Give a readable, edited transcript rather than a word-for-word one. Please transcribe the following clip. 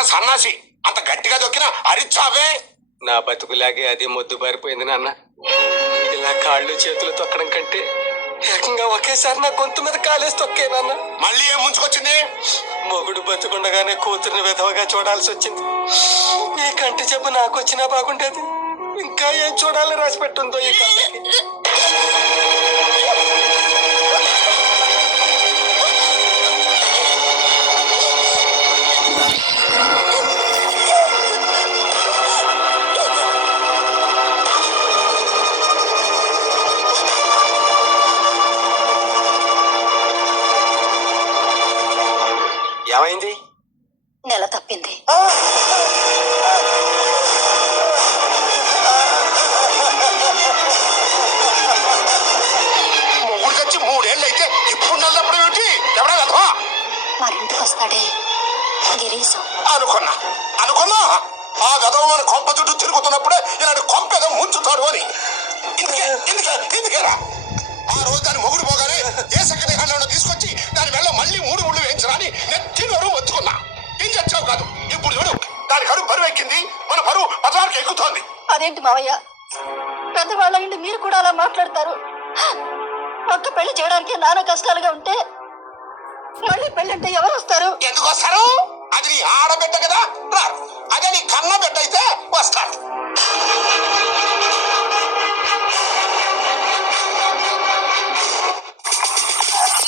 ఎరా సన్నాసి, అంత గట్టిగా దొక్కినా అరిచావే. నా బతుకులాగే అది మొద్దు బారిపోయింది నాన్న. ఇలా కాళ్ళు చేతులు తొక్కడం కంటే ఏకంగా ఒకేసారి నా గొంతు మీద కాలేసి తొక్కే నాన్న. మళ్ళీ ఏం ముంచుకొచ్చింది? మొగుడు బతుకుండగానే కూతుర్ని విధవగా చూడాల్సి వచ్చింది. ఈ కంటి జబ్బు నాకు వచ్చినా బాగుండేది. ఇంకా ఏం చూడాలని రాసి పెట్టుందో ఈ కళ్ళకి. ఏమైంది? నెల తప్పింది. మొగుడు తెచ్చి 3 ఏళ్ళు అయితే ఇప్పుడు నెలప్పుడు ఏమిటి? ఎవడా వెధవా? మరింటికి వస్తాడే గిరీశం. అనుకున్నా ఆ వెధవ మన కొంప చుట్టూ తిరుగుతున్నప్పుడే ఇలాంటి కొంప ఏదో ముంచుతాడు అని. ఎందుకేరా ఆ రోజు దాని మొగుడు పోగానే ఏ సెకండ్ హ్యాండ్ తీసుకొచ్చి దాని వెళ్ళ మళ్ళీ 3 ముళ్ళు వేయించరాని నెత్తి నోరు మొత్తుకున్నా. ఏం చచ్చావు కాదు. ఇప్పుడు చూడు, దాని కడుపు బరువు ఎక్కింది, మన బరువు పదవారికి ఎక్కుతోంది. అదేంటి మావయ్య, పెద్దవాళ్ళ ఇంటి మీరు కూడా అలా మాట్లాడతారు? ఒక్క పెళ్లి చేయడానికి నానా కష్టాలుగా ఉంటే మళ్ళీ పెళ్లి అంటే ఎవరు వస్తారు? ఎందుకు వస్తారు? అది నీ ఆడబిడ్డ కదా, రారు. అదే నీ కన్న బిడ్డ అయితే వస్తారు.